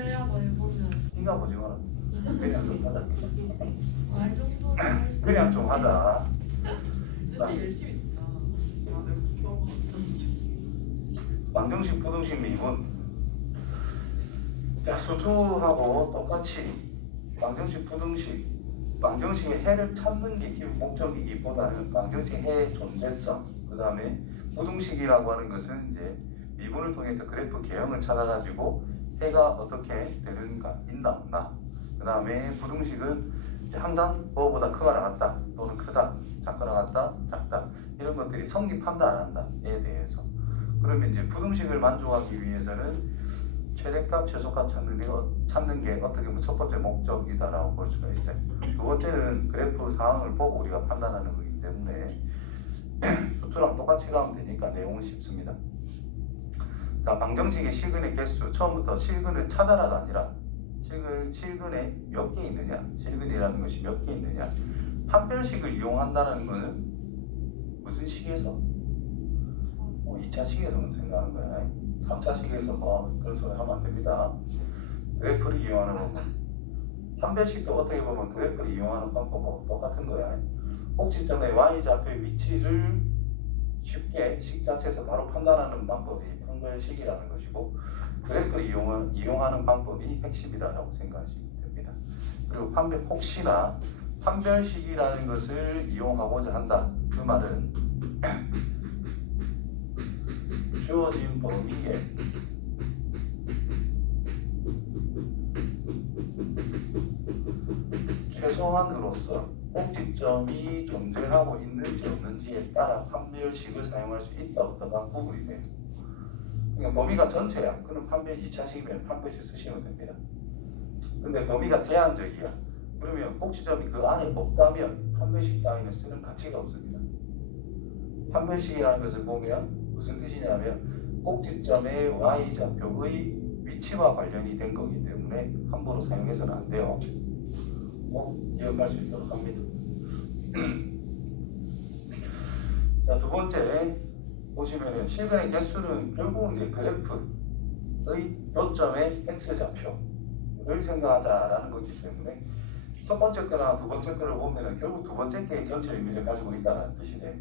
하려고 해보면 네가 보지 마라. 그냥 좀 하자. 말 정도는 할수 그냥 좀 하자. 진짜 열심히 쓴다. 아, 내가 너무 감사합니다. 방정식, 부등식 미분. 자, 수투하고 똑같이 방정식, 부등식. 방정식의 해를 찾는 게 목적이기보다는 방정식의 해의 존재성. 그 다음에 부등식이라고 하는 것은 이제 미분을 통해서 그래프 개형을 찾아가지고 해가 어떻게 되는가, 있나 없나. 그 다음에 부등식은 이제 항상 뭐보다 크거나 같다 또는 크다, 작거나 같다, 작다 이런 것들이 성립 판단한다에 대해서. 그러면 이제 부등식을 만족하기 위해서는 최대값, 최소값 찾는 게 어떻게 보면 첫 번째 목적이다라고 볼 수가 있어요. 두 번째는 그래프 상황을 보고 우리가 판단하는 거기 때문에 수투랑 똑같이 가면 되니까 내용은 쉽습니다. 자, 방정식의 실근의 개수, 처음부터 실근을 찾아라가 아니라 실근에 몇 개 있느냐, 실근이라는 것이 몇 개 있느냐. 판별식을 이용한다는 것은 무슨 식에서? 2차 식에서만 생각하는 거야. 3차 식에서 뭐 그런 소리 하면 안 됩니다. 그래프를 이용하는 방법. 판별식도 어떻게 보면 그래프를 이용하는 방법하고 똑같은 거야. 꼭지점의 y좌표의 위치를 쉽게 식 자체에서 바로 판단하는 방법이 판별식이라는 것이고, 그래프를 이용하는 방법이 핵심이다라고 생각하시면 됩니다. 그리고 혹시나 판별식이라는 것을 이용하고자 한다. 그 말은 주어진 범위에 최소한으로서 꼭지점이 존재하고 있는지 없는지에 따라 판별식을 사용할 수 있다 없다가 구분이 돼요. 그러니까 범위가 전체야. 그럼 판별 2차식이면 판별식 쓰시면 됩니다. 근데 범위가 제한적이야. 그러면 꼭지점이 그 안에 없다면 판별식 따위는 쓰는 가치가 없습니다. 판별식이라는 것을 보면 무슨 뜻이냐면 꼭지점의 y좌표의 위치와 관련이 된 거기 때문에 함부로 사용해서는 안 돼요. 꼭 기억할 수 있도록 합니다. 자, 두 번째 보시면은 실근의 개수는 결국은 이제 그래프의 요점의 x좌표를 생각하자라는 거기 때문에 첫 번째 거나 두 번째 거를 보면은 결국 두 번째 게의 전체 의미를 가지고 있다는 뜻이 돼요.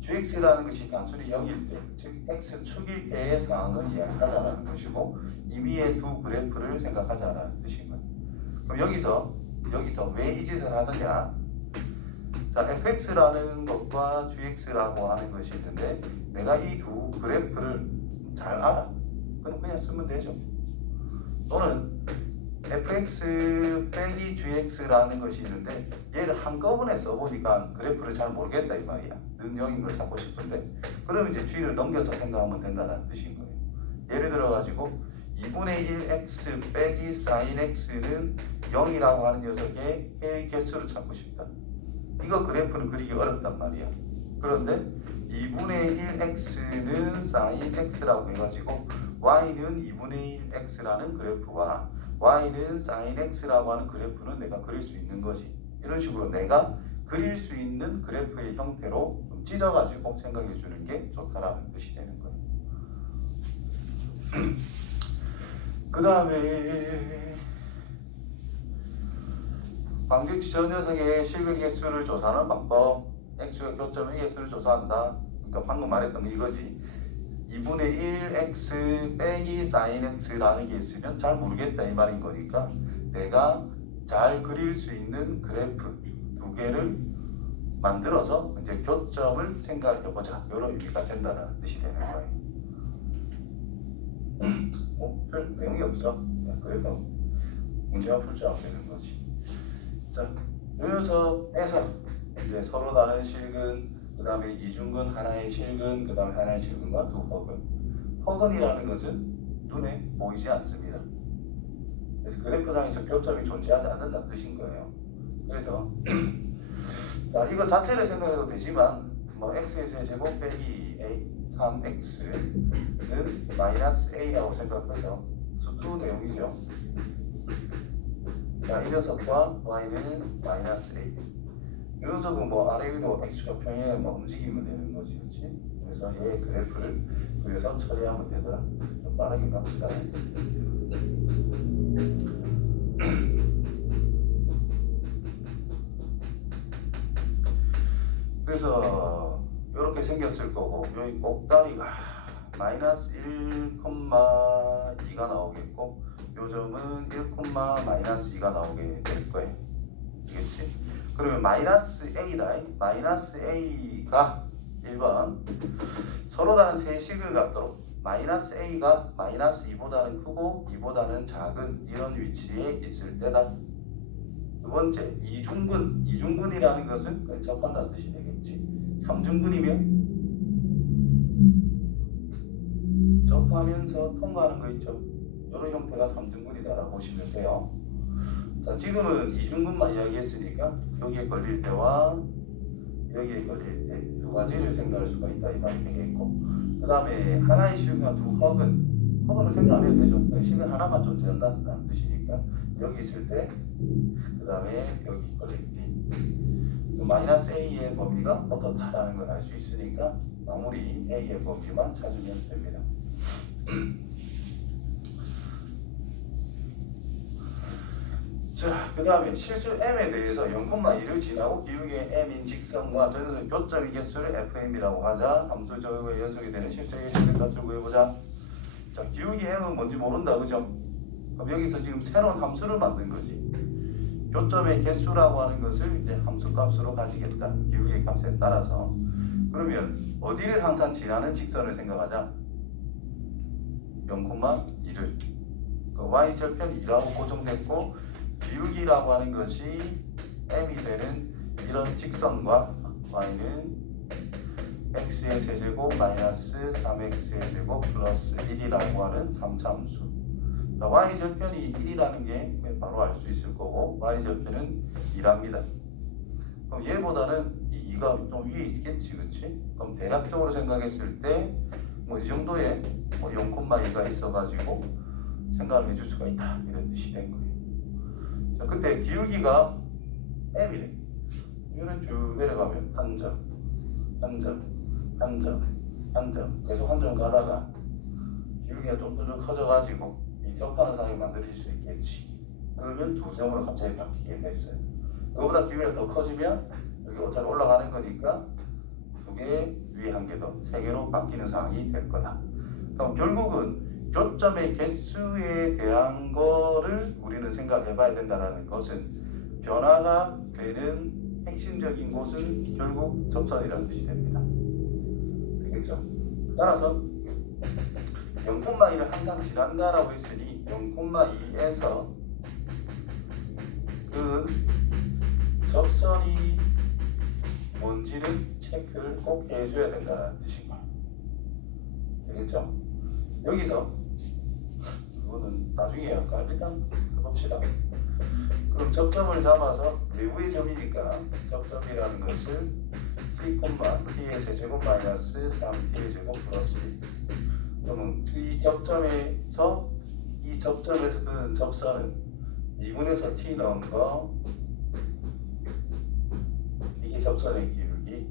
gx라는 것이 단순히 0일 때, 즉 x축일 때의 상황을 이야기하자라는 것이고, 임의의 두 그래프를 생각하자라는 뜻인 거예요. 그럼 여기서 왜 이 짓을 하느냐? 자, fx라는 것과 gx라고 하는 것이 있는데, 내가 이 두 그래프를 잘 알아. 그럼 그냥 쓰면 되죠. 또는 fx 빼기 gx라는 것이 있는데, 얘를 한꺼번에 써보니까 그래프를 잘 모르겠다 이 말이야. 는 0인 걸 찾고 싶은데, 그러면 이제 g를 넘겨서 생각하면 된다는 뜻인 거예요. 예를 들어가지고 2분의 1 x 빼기 sin x는 0이라고 하는 녀석의 해의 개수를 찾고 싶다. 이거 그래프는 그리기 어렵단 말이야. 그런데 2분의 1 x는 sin x라고 해가지고 y는 2분의 1 x라는 그래프와 y는 sin x라고 하는 그래프는 내가 그릴 수 있는 거지. 이런 식으로 내가 그릴 수 있는 그래프의 형태로 좀 찢어가지고 생각해 주는 게 좋다라는 뜻이 되는 거예요. 그 다음에 방정식 전 녀석의 실근 개수를 조사하는 방법. x가 교점의 개수를 조사한다. 그러니까 방금 말했던 이거지. 2분의 1 x 빼기 sin x라는 게 있으면 잘 모르겠다 이 말인 거니까 내가 잘 그릴 수 있는 그래프 두 개를 만들어서 이제 교점을 생각해보자. 이런 의미가 된다는 뜻이 되는 거예요. 별 내용이 없어. 그래서 문제가 풀지 않게 되는 거지. 자, 이 녀석에서 이제 서로 다른 실근, 그 다음에 이중근 하나의 실근, 그 다음에 하나의 실근과 두 허근. 허근이라는 것은 눈에 보이지 않습니다. 그래서 그래프상에서 교점이 존재하지 않는다는 뜻인 거예요. 그래서 자, 이거 자체를 생각해도 되지만 뭐 x의 제곱 빼기 a 3x는 마이너스 a라고 생각해서 수두 내용이죠. 자, 이 녀석과 y는 마이너스 a. 이 녀석은 뭐 아래 위로 x축 평행에 뭐 움직이면 되는 거지, 그렇지? 그래서 얘의 그래프를 그려서 처리하면 되더라. 좀 빠르게 갑시다. 그래서 이렇게 생겼을 거고 여기 꼭다리가 마이너스 1,2가 나오겠고 요 점은 1, 마이너스 2가 나오게 될 거예요. 알겠지? 그러면 마이너스 A다. 마이너스 A가 1번 서로 다른 세식을 갖도록 마이너스 A가 마이너스 2보다는 크고 2보다는 작은 이런 위치에 있을 때다. 두 번째, 이중근이라는 것은 접한다는 뜻이 되겠지. 삼중근이면 접하면서 통과하는 거 있죠. 이런 형태가 삼중근이다라고 보시면 돼요. 자, 지금은 이중근만 이야기했으니까 여기에 걸릴 때와 여기에 걸릴 때 두 가지를 생각할 수가 있다 이 말이 되겠고, 그 다음에 하나의 식과 두 허근을 생각 안 해도 되죠. 식은 하나만 존재한다는 뜻이니까 여기 있을 때, 그 다음에 여기 걸릴 때 마이너스 A의 범위가 어떻다라는 걸 알 수 있으니까 마무리 A의 범위만 찾으면 됩니다. 자, 그 다음에 실수 M에 대해서 0,1을 지나고 기울기의 M인 직선과 전선 교점의 개수를 FM이라고 하자. 함수 적용에 연속이 되는 실수의 값을 구해보자. 자, 기울기 M은 뭔지 모른다, 그죠? 그럼 여기서 지금 새로운 함수를 만든 거지. 교점의 개수라고 하는 것을 이제 함수 값으로 가지겠다. 기울기의 값에 따라서. 그러면 어디를 항상 지나는 직선을 생각하자. 0,1을. Y절편 2라고 고정됐고, 기울기라고 하는 것이 m이 되는 이런 직선과 y는 x의 세제곱 마이너스 3x의 제곱 플러스 1이라고 하는 3차함수. y절편이 1이라는 게 바로 알 수 있을 거고 y절편은 2랍니다. 그럼 얘보다는 이 2가 좀 위에 있겠지, 그치? 그럼 대략적으로 생각했을 때 뭐 이 정도의 0,2가 있어가지고 생각을 해줄 수가 있다, 이런 뜻이 된 거예요. 자, 그때 기울기가 m이래. 이거는 쭉 내려가면 한 점, 한 점, 한 점, 한 점, 계속 한 점 가다가 기울기가 좀 더 커져가지고 이 접하는 상황이 만들어질 수 있겠지. 그러면 두 점으로 갑자기 바뀌게 됐어요. 그거보다 기울기가 더 커지면 여기 어차피 올라가는 거니까 두 개 위에 한 개 더, 세 개로 바뀌는 상황이 될 거다. 그럼 결국은 교점의 개수에 대한 거를 우리는 생각해 봐야 된다는 것은 변화가 되는 핵심적인 곳은 결국 접선이라는 뜻이 됩니다. 되겠죠? 따라서 0,2를 항상 지난다라고 했으니 0,2에서 그 접선이 뭔지를 체크를 꼭 해줘야 된다는 뜻입니다. 되겠죠? 여기서 그거는 나중에 할까? 일단 해봅시다. 그럼 접점을 잡아서 외부의 점이니까 접점이라는 것을 T의 세제곱 마이너스 3T의 제곱 플러스 1. 그러면 이 접점에서 그 접선은 2분에서 T 넣은 거, 이게 접선의 기울기.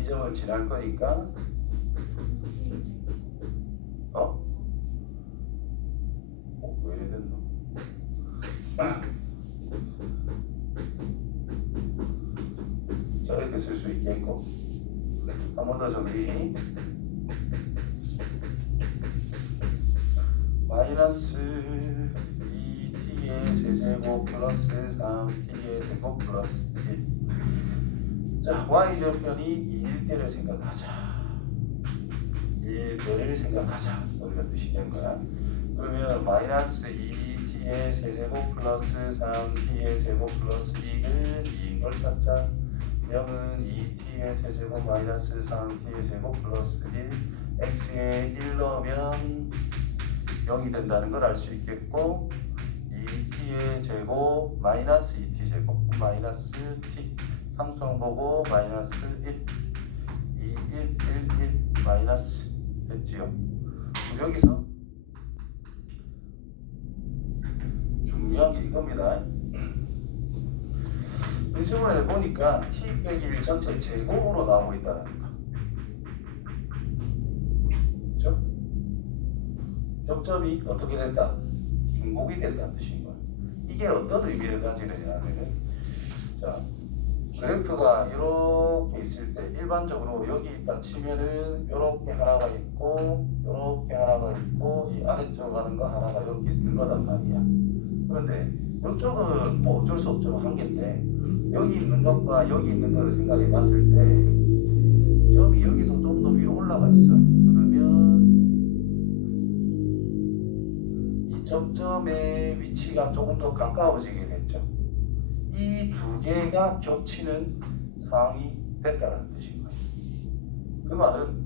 이 점을 지날 거니까 왜 이래 됐노? 자, 이렇게 쓸 수 있겠고, 한 번 더 정리. 마이너스 2t의 세제곱 플러스 3t의 제곱 플러스 1. 자, y절편이 2일 때를 생각하자. 2일 때를 생각하자. 우리가 뜻이 된 거야. 그러면 마이너스 2t의 세제곱 플러스 3t의 제곱 플러스 1을 2인 걸 찾자. 0은 2t의 세제곱 마이너스 3t의 제곱 플러스 1, x에 1 넣으면 0이 된다는 걸 알 수 있겠고, 2t의 제곱 마이너스 2t 제곱 마이너스 t 상수항 보고 마이너스 1, 2, 1, 1, 1 마이너스 됐지요. 여기서 중요한 게 이겁니다. 분수문에 보니까 t 빼기 1 전체 제곱으로 나오고 있다는 거. 그렇죠? 접점이 어떻게 됐다? 중복이 됐다는 뜻인 거예요. 이게 어떤 의미를 가지느냐 하면은, 자, 그래프가 이렇게 있을 때 일반적으로 여기 있다 치면은 이렇게 하나가 있고 이렇게 하나가 있고 이 아래쪽 가는 거 하나가 이렇게 있는 거단 말이야. 그런데 이쪽은 뭐 어쩔 수 없죠. 한계인데 여기 있는 것과 여기 있는 거를 생각해 봤을 때 점이 여기서 좀 더 위로 올라가 있어. 그러면 이 접점의 위치가 조금 더 가까워지게 됐죠. 이 두 개가 겹치는 상황이 됐다는 뜻인 거예요. 그 말은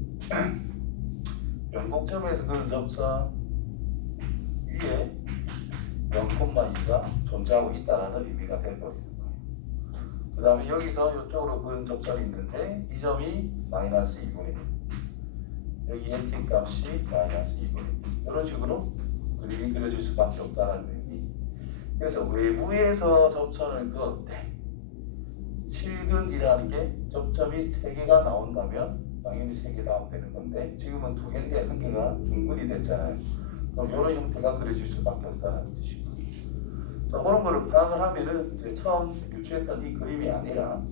변곡점에서 그는 접선 위에 0,2가 존재하고 있다는 의미가 되어버리는 거예요. 그 다음에 여기서 이쪽으로 그은 접선이 있는데 이 점이 마이너스 2분의 1, 여기에 t값이 마이너스 2분의 1, 이런 식으로 그림이 그려질 수밖에 없다는 의미. 그래서 외부에서 접선을 그을 때 실근이라는 게 접점이 3개가 나온다면 당연히 3개 나오면 되는 건데 지금은 2개인데 1개가 중근이 됐잖아요. 그럼 이런 형태가 그려질 수밖에 없다는 뜻이고, 자, 그런 거를 파악을 하면은 이제 처음 유추했던 이 그림이 아니라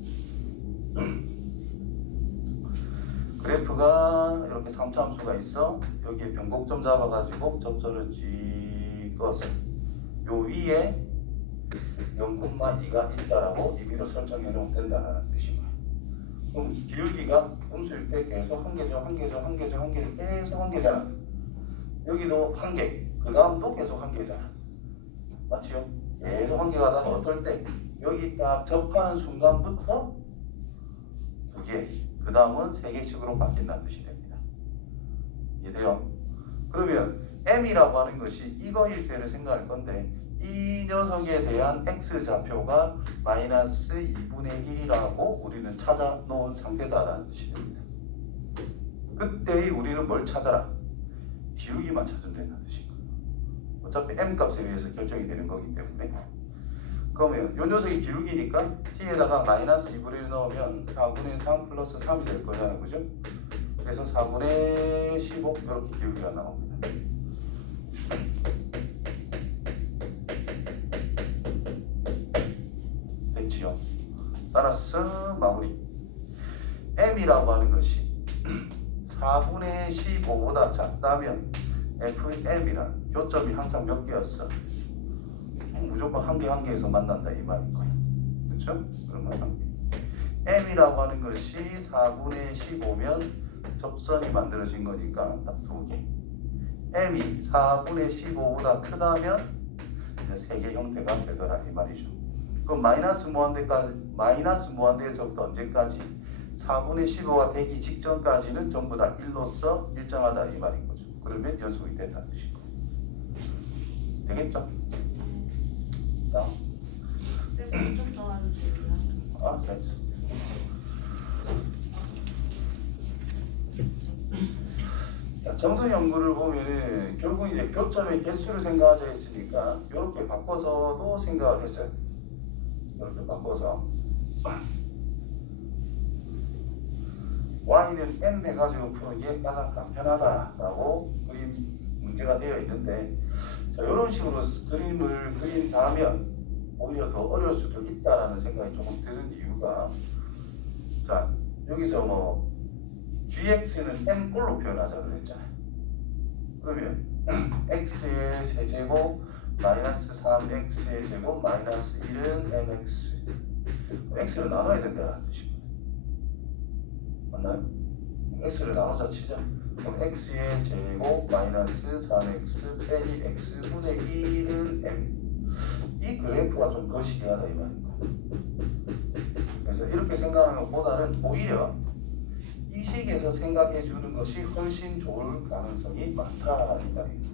그래프가 이렇게 3차함수가 있어. 여기에 변곡점 잡아가지고 접선을 찍어서 요 위에 0,2가 있다라고 임의로 설정해 놓으면 된다는 뜻이고요. 그럼 기울기가 음수일 때 계속 한 개죠, 한 개죠, 한 개죠, 한 개죠, 계속 한 개잖아. 여기도 한 개, 그 다음도 계속 한 개잖아. 맞지요? 계속 한 개가 하다가 어떨 때 여기 딱 접하는 순간부터 2개, 그 다음은 3개씩으로 바뀐다는 뜻이 됩니다. 이해돼요? 그러면 m이라고 하는 것이 이거일 때를 생각할 건데 이 녀석에 대한 x좌표가 마이너스 2분의 1이라고 우리는 찾아 놓은 상태다라는 뜻이 됩니다. 그때 우리는 뭘 찾아라? 기울기만 찾으면 된다는 뜻이고, 어차피 m값에 의해서 결정이 되는 거기 때문에. 그러면 이 녀석이 기울기니까 t에다가 마이너스 2분의 1 넣으면 4분의 3 플러스 3이 될 거잖아요. 그죠? 그래서 4분의 15 이렇게 기울기가 나옵니다. 됐지요? 따라서 마무리. m이라고 하는 것이 4분의 15보다 작다면 fm이란 교점이 항상 몇 개였어? 무조건 한 개 한 개에서 만난다 이 말인 거야. 그렇죠? 그러면 한 개. m이라고 하는 것이 4분의 15면 접선이 만들어진 거니까 딱 2개. m이 4분의 15보다 크다면 이제 3개 형태가 되더라 이 말이죠. 그럼 마이너스 무한대에서부터 언제까지? 4분의 15가 되기 직전까지는 전부 다 1로서 일정하다 이 말인 거죠. 그러면 연속이 된다는 뜻이고. 되겠죠? 다음. 쌤 좀 더 알려주세요. 아, 됐어. 정선 연구를 보면은 결국 이제 교점의 개수를 생각하자 했으니까 이렇게 바꿔서도 생각을 했어요. 이렇게 바꿔서 y는 n 해가지고 푸는 게 가장 간편하다라고 그림 문제가 되어 있는데, 자, 이런 식으로 그림을 그린다면 오히려 더 어려울 수도 있다라는 생각이 조금 드는 이유가, 자, 여기서 뭐 gx는 n꼴로 표현하자 그랬잖아요. 그러면 x의 세제곱 마이너스 3x의 제곱 마이너스 1은 mx, x를 나눠야 된다는 뜻입니다. 맞나요? x를 나누자 치자. 그럼 x의 제곱 마이너스 3x 빼기 x분의 1은 m. 이 그래프가 좀 거시기하다 이 말입니다. 그래서 이렇게 생각하는 것보다는 오히려 이 식에서 생각해 주는 것이 훨씬 좋을 가능성이 많다 이 말입니다.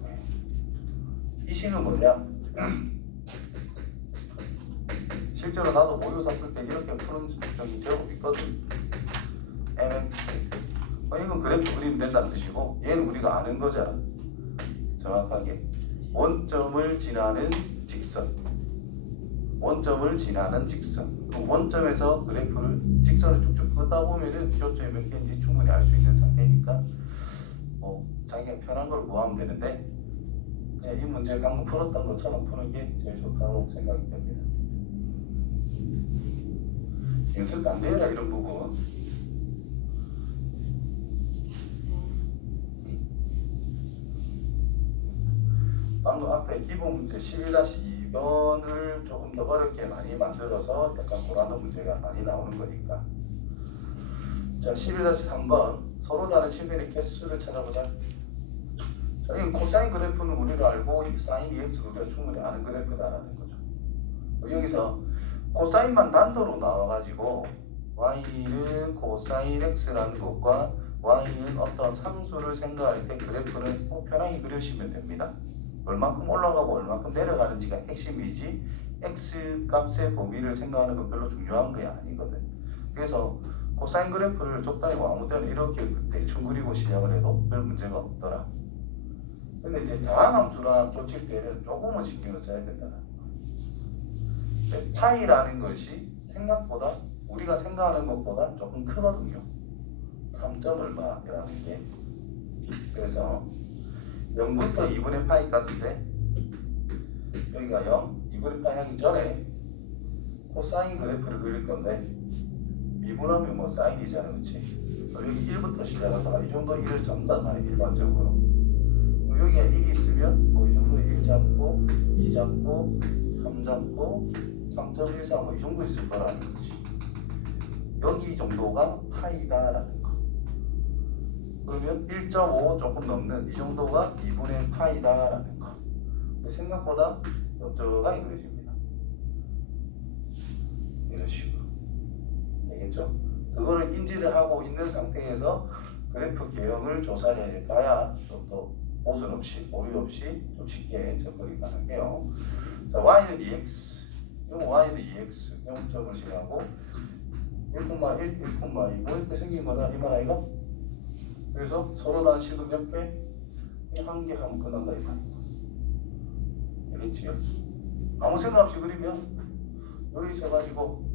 이 식은 뭐냐? 실제로 나도 모의고사 쓸 때 이렇게 푸는 적이 제법 있거든. mx. 이건 그래프 그리면 된다는 뜻이고, 얘는 우리가 아는 거잖아. 정확하게 원점을 지나는 직선. 원점을 지나는 직선. 그럼 원점에서 그래프를 직선을 쭉쭉 걷다 보면은 교점이 몇 개인지 충분히 알 수 있는 상태니까 자기가 편한 걸 구하면 되는데, 그냥 이 문제를 방금 풀었던 것처럼 푸는 게 제일 좋다고 생각이 됩니다. 연습 안 돼라 이런 부분. 방금 앞에 기본 문제 11-2번을 조금 더 어렵게 많이 만들어서 약간 고난도 문제가 많이 나오는 거니까. 자, 11-3번 서로 다른 실근의 개수를 찾아보자. 자, 이 코사인 그래프는 우리가 알고 사인 EX도 우리가 충분히 아는 그래프다라는 거죠. 여기서 코사인만 단도로 나와가지고 y는 코사인 x라는 것과 y는 어떤 상수를 생각할 때 그래프는 편하게 그려주시면 됩니다. 얼만큼 올라가고 얼만큼 내려가는지가 핵심이지 x 값의 범위를 생각하는 건 별로 중요한 게 아니거든. 그래서 코사인 그래프를 적당히 아무 때나 이렇게 대충 그리고 시작을 해도 별 문제가 없더라. 근데 이제 다항함수랑 겹칠 때는 조금은 신경을 써야 된다. 파이라는 것이 생각보다 우리가 생각하는 것보다 조금 크거든요. 3. 얼마라는 게. 그래서 0부터 2분의 파이까지인데 여기가 0, 2분의 파이 하기 전에 코사인 그래프를 그릴 건데 미분하면 뭐 사인이잖아, 그렇지? 여기 1부터 시작하다가 이 정도 1을 잡는단 말이야, 일반적으로. 여기가 1이 있으면 뭐 이 정도 1 잡고 2 잡고 3 잡고 3.14 뭐 이 정도 있을 거라는 거지. 여기 정도가 파이다라는 거. 그러면 1.5 조금 넘는 이 정도가 2분의 파이다라는 거. 생각보다 넓적하게 그려집니다. 이런 식으로. 알겠죠? 그거를 인지를 하고 있는 상태에서 그래프 개형을 조사해 봐야 또 모순 없이, 오류 없이 좀 쉽게 접근이 가능해요. 자, y는 2x, 이건 y는 2x, 0점을 지나고 1,1, 1,2, 뭐 이렇게 생긴 거다, 이 말 아이가? 그래서 서로 다른 식은 몇 개? 한 개 하면 끝난다, 이 말이야. 알겠지요? 아무 생각 없이 그리면 여기 있어가지고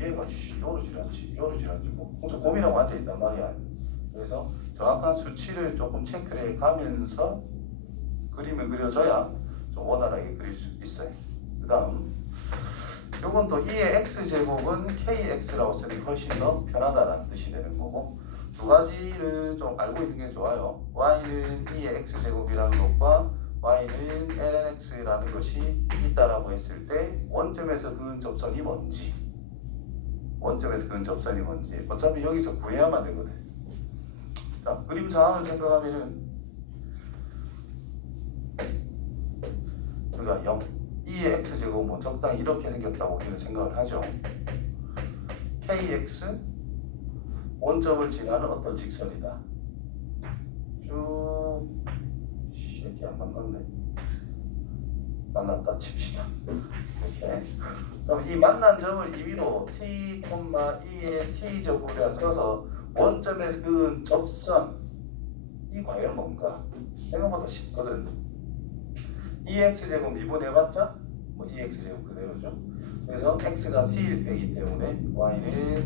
얘가 요러질 않지, 요러질 않지, 뭐 혼자 고민하고 앉아있단 말이야. 그래서 정확한 수치를 조금 체크해 가면서 그림을 그려줘야 좀 원활하게 그릴 수 있어요. 그 다음 요건 또 2의 x제곱은 kx라고 쓰는 게 훨씬 더 편하다라는 뜻이 되는 거고, 두 가지를 좀 알고 있는 게 좋아요. y는 2의 x제곱이라는 것과 y는 lnx라는 것이 있다라고 했을 때 원점에서 그은 접선이 뭔지, 원점에서 그은 접선이 뭔지 어차피 여기서 구해야만 되거든. 자, 그림 상황을 생각하면은 우리가 0, 2의 x제곱은 적당히 이렇게 생겼다고 우리는 생각을 하죠. kx 원점을 지나는 어떤 직선이다. 쭉 이렇게 안 만났네. 만났다 칩시다. 이렇게. 그럼 이 만난 점을 임의로 t, 2의 t제곱이라 써서 원점에서 그은 접선, 이 과연 뭔가? 생각보다 쉽거든. 2x제곱 미분해봤자 뭐 2x제곱 그대로죠. 그래서 x가 t일 때이기 때문에 y는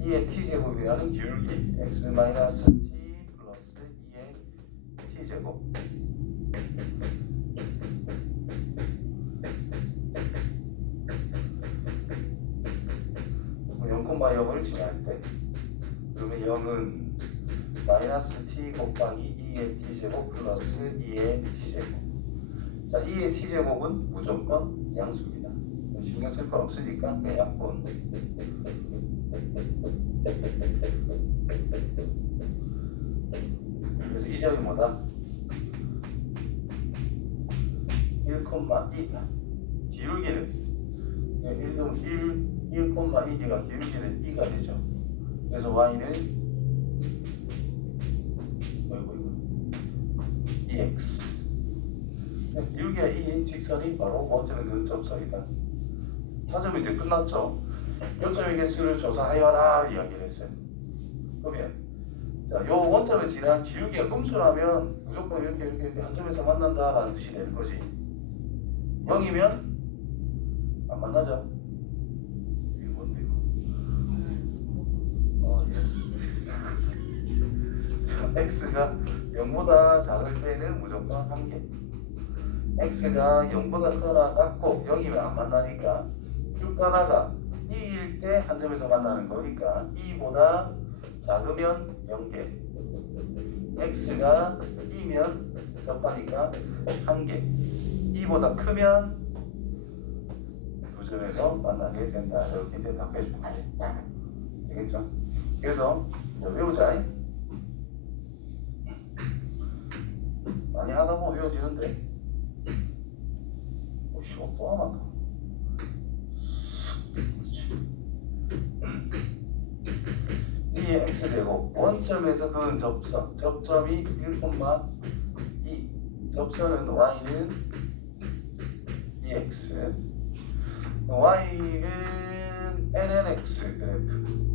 2의 t제곱이라는 기울기 x-t 플러스 2의 t제곱. 뭐 0,0을 지날 때 그러면 0은 마이너스 t 곱하기 2의 t제곱 플러스 2의 t제곱. 자, 2의 t제곱은 무조건 양수입니다. 신경 쓸 건 없으니까 그냥 약분. 그래서 이 점이 뭐다? 1,2다. 기울기는 1,2가 기울기는 2가 되죠. 그래서 y는 2x. 기울기가 2인 직선이 바로 원점의 그은 접선이다. 4점이 이제 끝났죠. 요점의 개수를 조사하여라 이야기를 했어요. 그러면 자, 요 원점에 지난 기울기가 음수라면 무조건 이렇게 한 점에서 만난다라는 뜻이 되는 거지. 0이면 안 만나죠. 이게 뭔데 이거? 예. x가 0보다 작을 때는 무조건 1개. x가 0보다 크거나 같고 0이면 안 만나니까 쭉 가다가 2일 때 한 점에서 만나는 거니까 2보다 작으면 0개, x가 2면 접하니까 1개, 2보다 크면 두 점에서 만나게 된다. 이렇게 대답해 주면 돼. 되겠죠? 그래서 외우자. 많이 하다 보면 외워지는데 쉬워 또 하나 더. 이 x 되고 원점에서 그은 접선 접점이 1,2 접선은 y는 2x y는 lnx 그래프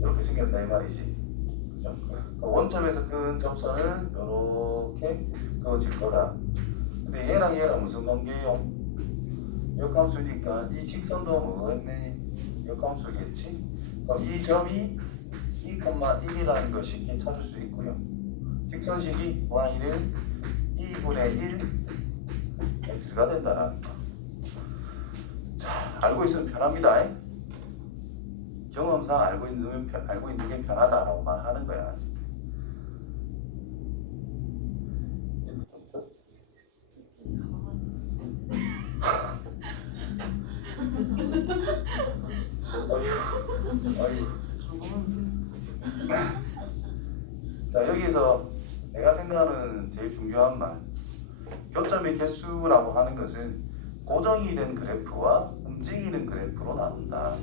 이렇게 생겼다 이 말이지. 그죠? 원점에서 그은 접선은 이렇게 그어질 거다. 근데 얘랑 무슨 관계예요? 역함수니까 이 직선도 뭐겠네? 역함수겠지? 그럼 이 점이 2,1이라는 걸 쉽게 찾을 수 있고요. 직선식이 y는 2분의 1 x가 된다는 거. 자, 알고 있으면 편합니다. 경험상 알고 있는 게 편하다라고 말하는 거야. 어휴. 자, 여기서 내가 생각하는 제일 중요한 말, 교점의 개수라고 하는 것은 고정이 된 그래프와 움직이는 그래프로 나눈다.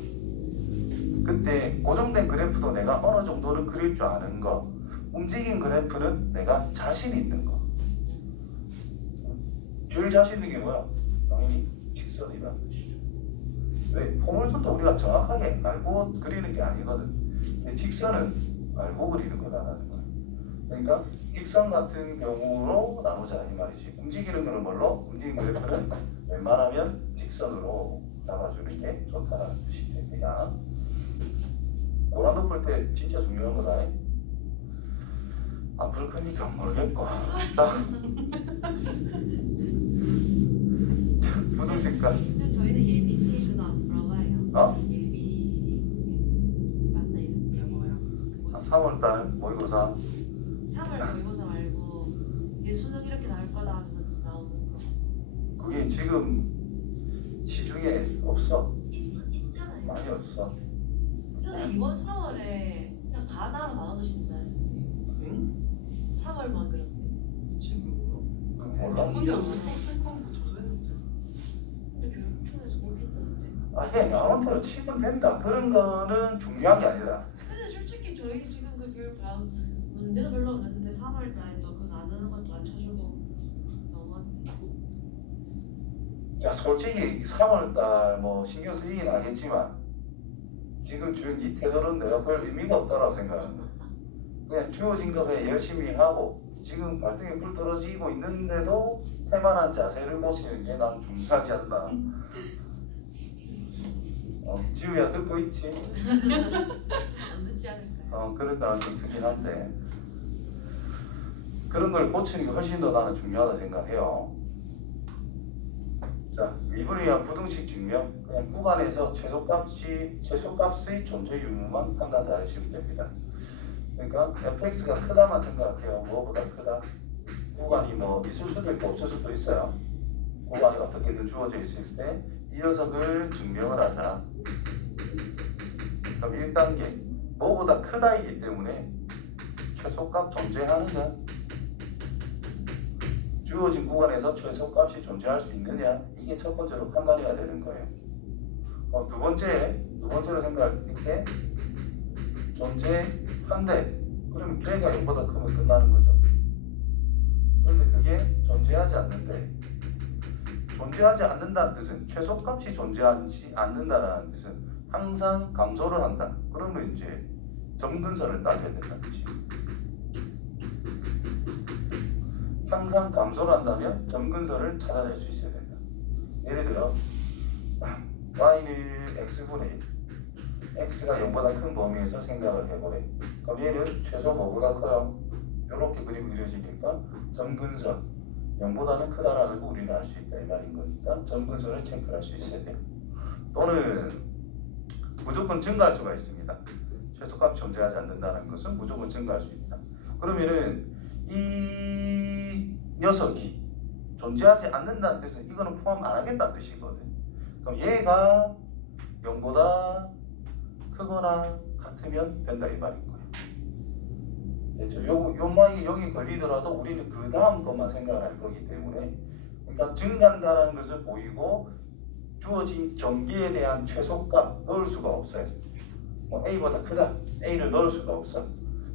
그때 고정된 그래프도 내가 어느 정도는 그릴 줄 아는 거, 움직인 그래프는 내가 자신 있는 거. 제일 자신 있는 게 뭐야? 당연히 직선이라는 뜻이죠. 왜? 포물선도 우리가 정확하게 알고 그리는 게 아니거든. 근데 직선은 알고 그리는 거다라는 거야. 그러니까 직선 같은 경우로 나누자 이 말이지. 움직이는 거는 뭘로? 움직이는 그래프는 웬만하면 직선으로 잡아주는 게 좋다라는 뜻이 됩니다. 고난도 풀 때 진짜 중요한 거다. 앞으로 크니까 모르겠고. 부동식과 선생님 저희는 예비시에도 안 물어봐요. 어? 예비시 맞나 이런 뭐야? 3월달 모의고사 3월 모의고사 말고 이제 수능 이렇게 나올 거다 하면서 나오는 거 그게 지금 시중에 없어. 있잖아요. 많이 없어. 근데 이번 3월에 그냥 바나로 나눠서 신자했어요. 응? 3월만 그렸대. 지금 뭐야? 몰라. 근데 선택하고 조사했는데. 근데 교육청에서 그렇게 했다는데. 아, 그냥 양원대로 치면 된다. 그런 거는 중요한 게 아니다. 근데 솔직히 저희 지금 문제도 별로 없는데 3월 달에도 그 나누는 것도 안 쳐주고 너무한데. 자, 솔직히 3월달 뭐 신경 쓰이긴 하겠지만 지금 준 이 태도는 내가 별 의미가 없다라고 생각합니다. 그냥 주어진 것에 열심히 하고 지금 발등에 불 떨어지고 있는데도 태만한 자세를 고치는 게 난 중요하지 않나. 지우야 듣고 있지? 안 듣지 않을까요? 그럴 가능성이 크긴 한데 그런 걸 고치는 게 훨씬 더 나는 중요하다 생각해요. 자, 미분을 위한 부등식 증명. 그냥 구간에서 최소값의 존재 유무만 판단 잘하시면 됩니다. 그러니까 fx가 크다만 생각해요. 뭐보다 크다? 구간이 뭐 있을 수도 있고 없을 수도 있어요. 구간이 어떻게든 주어져 있을 때 이 녀석을 증명을 하자. 그럼 1단계 뭐보다 크다이기 때문에 최소값 존재하느냐? 주어진 구간에서 최소값이 존재할 수 있느냐? 이게 첫 번째로 판단해야 되는 거예요. 두 번째로 생각할 때 존재한대. 그러면 걔가 0보다 크면 끝나는 거죠. 그런데 그게 존재하지 않는데, 존재하지 않는다는 뜻은 최소값이 존재하지 않는다는 뜻은 항상 감소를 한다. 그러면 이제 점근선을 따져야 된다는 뜻이에요. 항상 감소를 한다면 점근선을 찾아낼 수 있어야 된다. 예를 들어 y는 x분의 1, x가 0보다 큰 범위에서 생각을 해보래. 그럼 얘는 최소 뭐보다 커요? 이렇게 그림이 그려지니까 점근선 0보다는 크다라는 거 우리는 알 수 있다 이 말인 거니까 점근선을 체크할 수 있어야 돼요. 또는 무조건 증가할 수가 있습니다. 최소값이 존재하지 않는다는 것은 무조건 증가할 수 있다. 그러면은 이 녀석이 존재하지 않는다는 뜻은 이거는 포함 안 하겠다는 뜻이거든. 그럼 얘가 0보다 크거나 같으면 된다 이 말인 거예요. 됐죠? 요만이 0이 걸리더라도 우리는 그 다음 것만 생각할 거기 때문에 그러니까 증가한다는 것을 보이고 주어진 경기에 대한 최소값 넣을 수가 없어요. 뭐 A보다 크다, A를 넣을 수가 없어.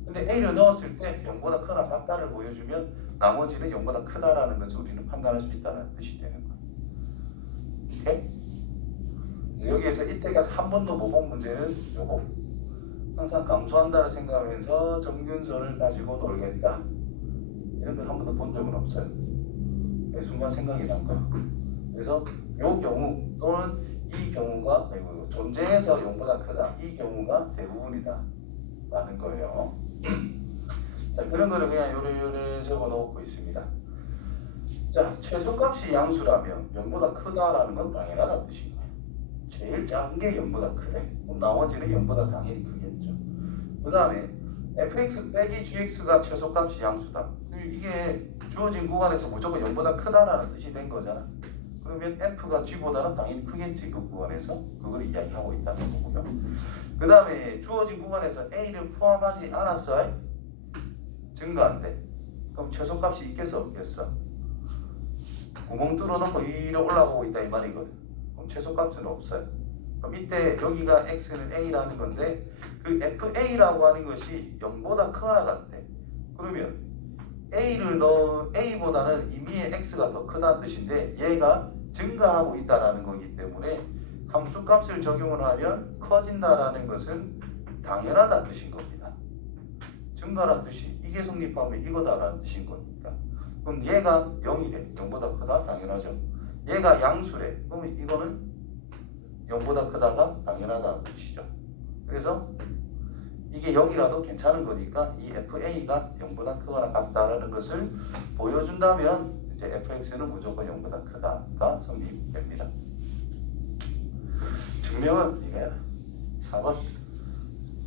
근데 A를 넣었을 때 0보다 크나 같다를 보여주면 나머지는 0보다 크다라는 것을 우리는 판단할 수 있다는 뜻이 되는 거예요. 오케이? 여기에서 이때까지 한 번도 못 본 문제는 요거. 항상 감소한다는 생각하면서 정균선을 가지고 놀겠다. 이런 걸 한 번도 본 적은 없어요. 순간 생각이 난 거야. 그래서 요 경우 또는 이 경우가 존재해서 0보다 크다. 이 경우가 대부분이다. 라는 거예요. 자, 그런 거를 그냥 요래 적어 놓고 있습니다. 자, 최소값이 양수라면 0보다 크다라는 건 당연하다는 뜻인 거예요. 제일 작은 게 0보다 크대. 그럼 나머지는 0보다 당연히 크겠죠. 그 다음에 fx 빼기 gx가 최소값이 양수다. 이게 주어진 구간에서 무조건 0보다 크다라는 뜻이 된 거잖아. 그러면 f가 g보다는 당연히 크겠지. 그 구간에서 그걸 이야기하고 있다는 거고요. 그 다음에 주어진 구간에서 a를 포함하지 않았어. 증가한대. 그럼 최소값이 있겠어 없겠어? 구멍 뚫어놓고 위로 올라가고 있다 이 말이거든. 그럼 최소값은 없어요. 그럼 이때 여기가 x는 a라는 건데 그 fa라고 하는 것이 0보다 크거나 같대. 그러면 a보다는 이미의 x가 더 크다는 뜻인데 얘가 증가하고 있다라는 거기 때문에 함수값을 적용을 하면 커진다라는 것은 당연하다는 뜻인 겁니다. 증가라는 뜻이 이게 성립하면 이거다라는 뜻인 거니까. 그럼 얘가 0이래. 0보다 크다? 당연하죠. 얘가 양수래. 그러면 이거는 0보다 크다가 당연하다는 뜻이죠. 그래서 이게 0이라도 괜찮은 거니까 이 FA가 0보다 크거나 같다라는 것을 보여준다면 이제 FX는 무조건 0보다 크다가 성립됩니다. 증명은 이거야. 4번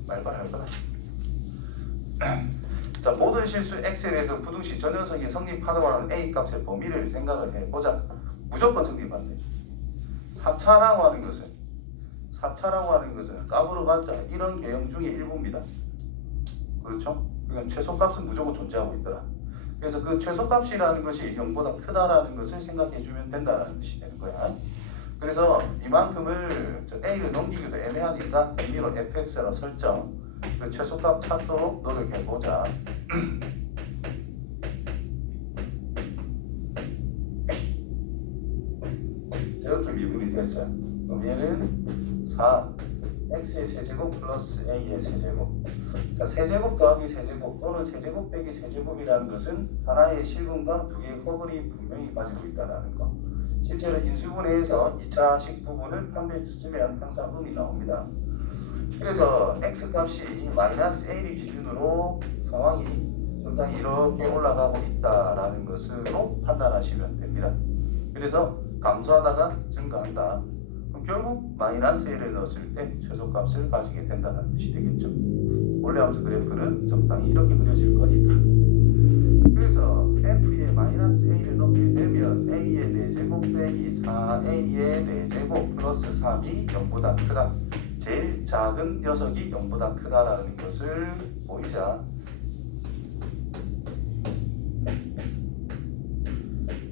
말발할 거다. 자, 모든 실수 X에 대해서 부등식 전연성이 성립하다고 하는 A 값의 범위를 생각을 해보자. 무조건 성립한대. 4차라고 하는 것은 까불어봤자 이런 개형 중에 일부입니다. 그렇죠? 그러니까 최소값은 무조건 존재하고 있더라. 그래서 그 최소값이라는 것이 0보다 크다라는 것을 생각해주면 된다는 뜻이 되는 거야. 그래서 이만큼을 A를 넘기기도 애매하니까 임의로 fx로 설정, 그 최소값 찾도록 노력해보자. 이렇게 미분이 됐어요. 그럼 얘는 4 x의 세제곱 플러스 a의 세제곱. 그러니까 세제곱 더하기 세제곱 또는 세제곱 빼기 세제곱이라는 것은 하나의 실분과 두 개의 허분이 분명히 가지고 있다는 거. 실제로 인수분해에서 2차식 부분을 판별해 쓰면 항상 음이 나옵니다. 그래서 x값이 마이너스 a를 기준으로 상황이 적당히 이렇게 올라가고 있다라는 것으로 판단하시면 됩니다. 그래서 감소하다가 증가한다. 그럼 결국 마이너스 a를 넣었을 때 최소값을 가지게 된다는 뜻이 되겠죠. 원래 함수 그래프는 적당히 이렇게 그려질 거니까. 그래서 f에 마이너스 a를 넣게 되면 a의 4제곱 빼기 4a의 4제곱 플러스 3이 0보다 크다. 제일 작은 녀석이 0보다 크다라는 것을 보이자.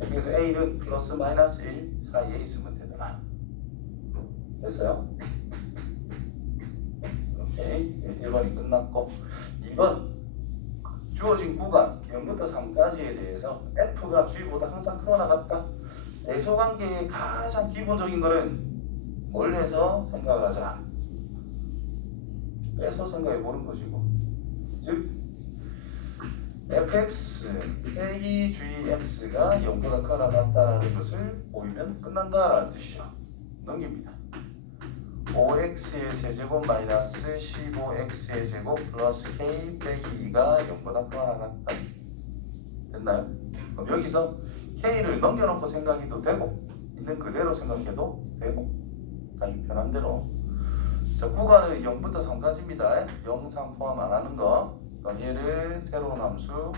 그래서 a는 플러스 마이너스 1 사이에 있으면 되더라. 됐어요? 오케이. 1번이 끝났고 2번 주어진 구간 0부터 3까지에 대해서 f가 g보다 항상 크거나 같다. 대소관계의 가장 기본적인 거는 뭘 해서 생각하자. 빼서 생각해 보는 것이고, 즉 fx 빼기 gx가 0보다 크거나 같다는 것을 보이면 끝난다라는 뜻이죠. 넘깁니다. 5x의 세제곱 마이너스 15x의 제곱 플러스 k 빼기 2가 0보다 크거나 같다. 됐나요? 그럼 여기서 K를 넘겨놓고 생각해도 되고 있는 그대로 생각해도 되고 자기 편한 대로. 자, 구간은 0부터 3까지입니다. 0 이상 포함 안 하는 거. 그럼 얘를 새로운 함수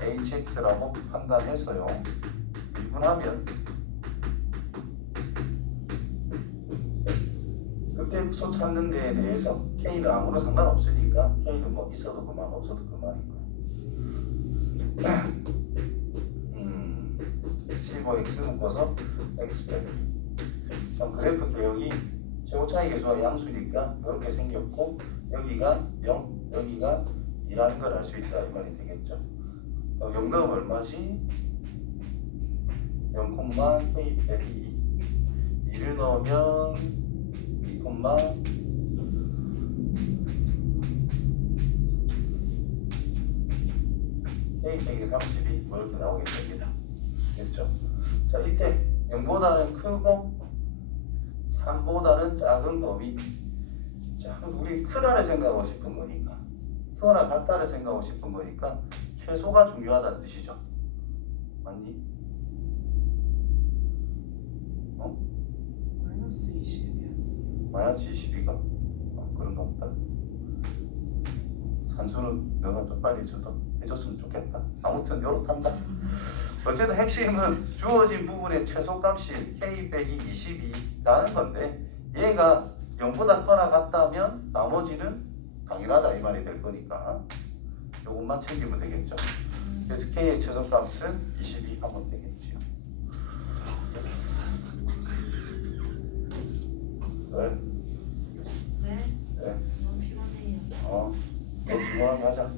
hx라고 판단해서요. 미분하면 그때소 찾는 데에 대해서 K는 아무런 상관없으니까 K는 뭐 있어도 그만 없어도 그만인 거야. 15x 묶어서 x 빼기. 그럼 그래프 개혁이 최고 차이 계수와 양수니까 이렇게 생겼고 여기가 0, 여기가 2라는 걸 알 수 있다 이 말이 되겠죠. 0 넣으면 얼마지? 0, k 빼기 2를 넣으면 2, k 빼기 32 뭐 이렇게 나오게 됩니다. 됐죠? 자, 이때 0보다는 크고 3보다는 작은 범위. 자, 우리 크다를 생각하고 싶은 거니까 크거나 같다를 생각하고 싶은 거니까 최소가 중요하다는 뜻이죠. 맞니? 어? 마이너스 20이야. 마이너스 22가? 그런가 보다. 산수는 너가 좀 빨리 해줬으면 좋겠다. 아무튼 요렇단다. 어쨌든 핵심은 주어진 부분의 최소값이 k 빼기 22라는 건데 얘가 0보다 크거나 같다면 나머지는 당연하다 이 말이 될 거니까 요것만 챙기면 되겠죠. 그래서 k의 최소값은 22 하면 되겠죠. 네? 네. 너무 피곤해요. 너 피곤하게 하자.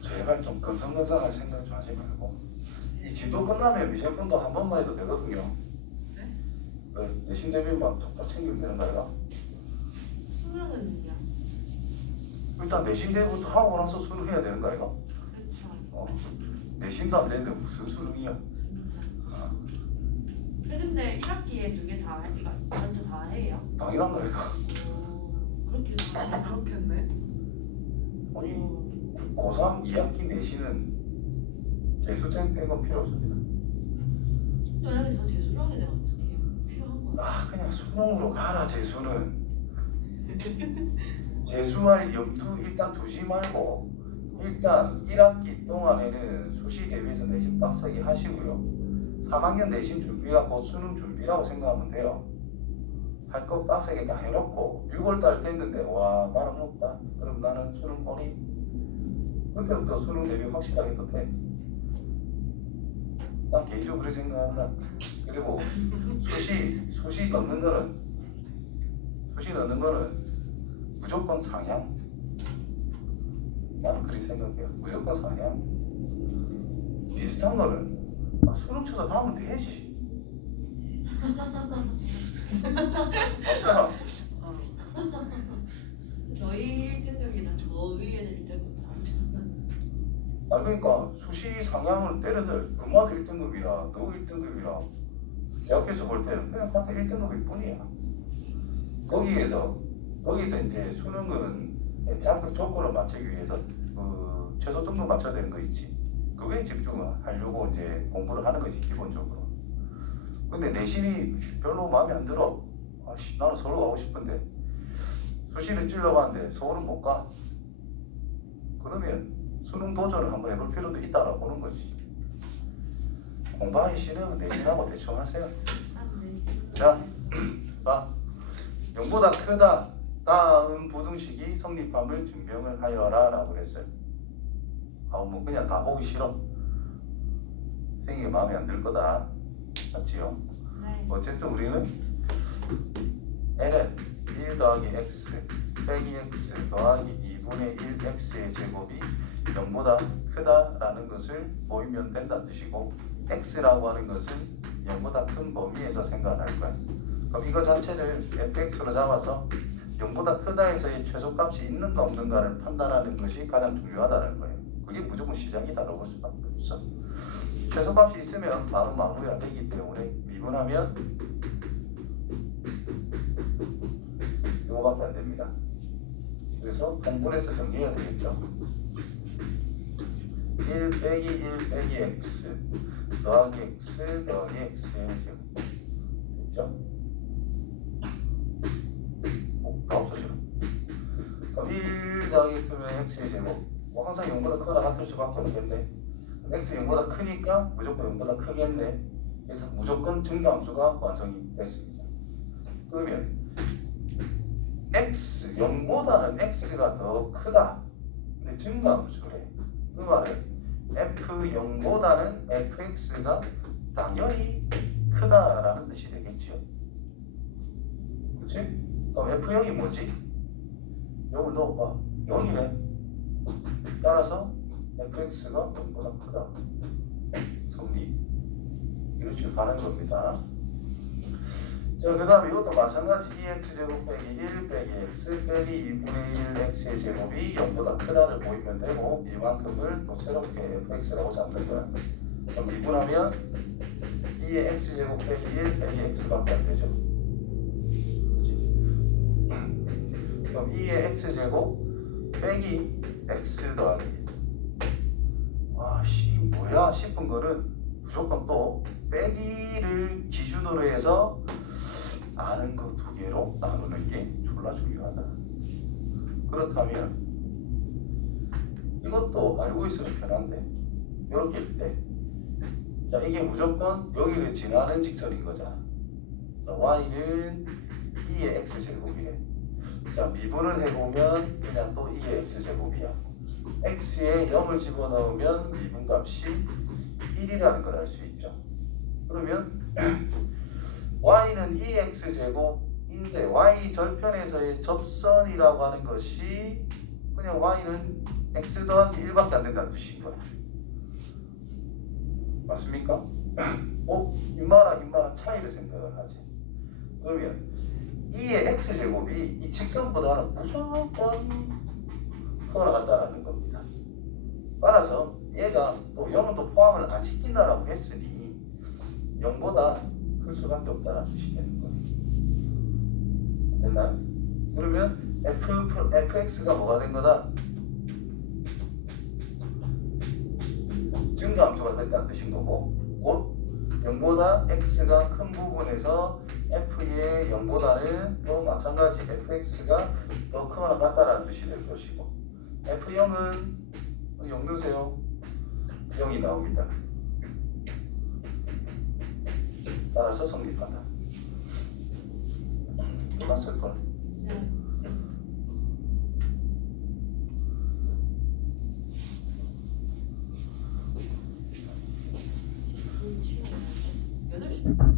제발 좀 건성건성할 생각 좀 하지 말고 이 진도 끝나면 미적분도 한 번만 해도 되거든요. 네? 내신 대비만 톡톡 챙기면 되는 거야. 수능은요? 일단 내신 대비부터 하고 나서 수능 해야 되는 거야. 그렇죠. 내신도 안 되는데 무슨 수능이야. 근데 1학기에 두 개 다 이거 먼저 다 해요? 당연한 거야. 그렇게 아, 그렇겠네. 아니 고3 2학기 내신은 재수생 빼고 필요 없습니다. 만약에 저 재수를 하게 되면 어떻게 해요? 필요한 거야? 그냥 수능으로 가라 재수는. 재수할 염두 일단 두지 말고 일단 1학기 동안에는 수시 대비해서 내신 빡세게 하시고요. 3학년 내신 준비가 곧 수능 준비라고 생각하면 돼요. 할 거 빡세게 다 해놓고 6월달 됐는데 와 말은 없다. 그럼 나는 수능 꼬리. 그때부터 수능 대비 확실하게 또 돼. 난 개인적으로 그렇게 생각한다. 그리고 수시 넣는 거는 무조건 상향. 나는 그렇게 생각해요. 무조건 상향. 비슷한 거는 수능 쳐서 가면 되지. 맞잖아. 저희 1등급이랑 저 위에 애들 1등급 다르잖아. 그러니까 수시 상향을 때려들 그마다 1등급이라 너 1등급이라 대학교에서 볼 때는 그냥 같은 1등급일 뿐이야. 거기에서 이제 수능은 자격 조건을 맞추기 위해서 그 최소 등급 맞춰야 되는 거 있지. 그거에 집중을 하려고 이제 공부를 하는 거지 기본적으로. 근데 내신이 별로 마음에 안 들어. 나는 서울 가고 싶은데 수시를 찔러봤는데 서울은 못 가. 그러면 수능 도전을 한번 해볼 필요도 있다라고 보는 거지. 공부하기 싫으면 내신하고 대충 하세요. 자, 봐. 0보다 크다. 다음 부등식이 성립함을 증명을 하여라 라고 그랬어요. 뭐 그냥 가보기 싫어. 선생님이 마음에 안 들 거다. 맞지요? 네. 어쨌든 우리는 ln 1 더하기 x 빼기 x 더하기 2분의 1 x의 제곱이 0보다 크다라는 것을 보이면 된다는 뜻이고 x라고 하는 것은 0보다 큰 범위에서 생각을 할 거야. 그럼 이거 자체를 fx로 잡아서 0보다 크다에서의 최소값이 있는가 없는가를 판단하는 것이 가장 중요하다는 거예요. 그게 무조건 시작이다라고 볼 수밖에 없어. 최소값이 있으면 바로 마무리가 되기 때문에 미분하면 이거밖에 안 됩니다. 그래서 공분해서 정리해야 되겠죠. 1 빼기 1 빼기 x 더하기 x 더하기 x의 제곱 됐죠? 다 없어져. 그럼 1 더하기 x면 x의 제곱 뭐 항상 0보다 크거나 같을 수밖에 없겠네. x 0보다 크니까 무조건 0보다 크겠네. 그래서 무조건 증가함수가 완성이 됐습니다. 그러면 x 0보다는 x가 더 크다. 근데 증가함수래. 그 말은 f0보다는 fx가 당연히 크다라는 뜻이 되겠지요. 그치? 그럼 f0이 뭐지? 0을 넣어봐. 0이네. 따라서 fx가 0보다 크다. 성립. 이렇게 가는 겁니다. 자, 그 다음에 이것도 마찬가지 2x제곱 빼기 1 빼기 x 빼기 2분의 1 x의 제곱이 0보다 크다를 보이면 되고 이만큼을 또 새롭게 fx라고 잡는 거야. 그럼 미분하면 2의 x제곱 빼기 1 빼기 x밖에 안 되죠. 그치? 그럼 2의 x제곱 빼기 x 더하기 1. 씨 뭐야 싶은 거는 무조건 또 빼기를 기준으로 해서 아는 거 두 개로 나누는 게 졸라 중요하다. 그렇다면 이것도 알고 있으면 편한데 이렇게 때 자 이게 무조건 여기를 지나는 직선인 거잖아. 자, y는 2의 x제곱이래. 자 미분을 해보면 그냥 또 2의 x제곱이야. x에 0을 집어넣으면 미분값이 1이라는 걸 알 수 있죠. 그러면 y는 2x제곱인데 y 절편에서의 접선이라고 하는 것이 그냥 y는 x 더하기 1밖에 안 된다는 뜻인 거야. 맞습니까? 인마랑 차이를 생각을 하지. 그러면 2의 x제곱이 이 직선보다는 무조건 크거나 같다라는 겁니다. 따라서 얘가 또 0은 또 포함을 안 시킨다라고 했으니 0보다 클 수밖에 없다는 뜻이 되는 거예요. 됐나요? 그러면 fx가 뭐가 된 거다? 증가함수가 됐다는 뜻인 거고 곧 0보다 x가 큰 부분에서 f의 0보다는 또 마찬가지 fx가 더 크거나 같다라는 뜻이 될 것이고 f0은 0 넣으세요. 0이 나옵니다. 따라서 성립한다. 끝났을걸? 네.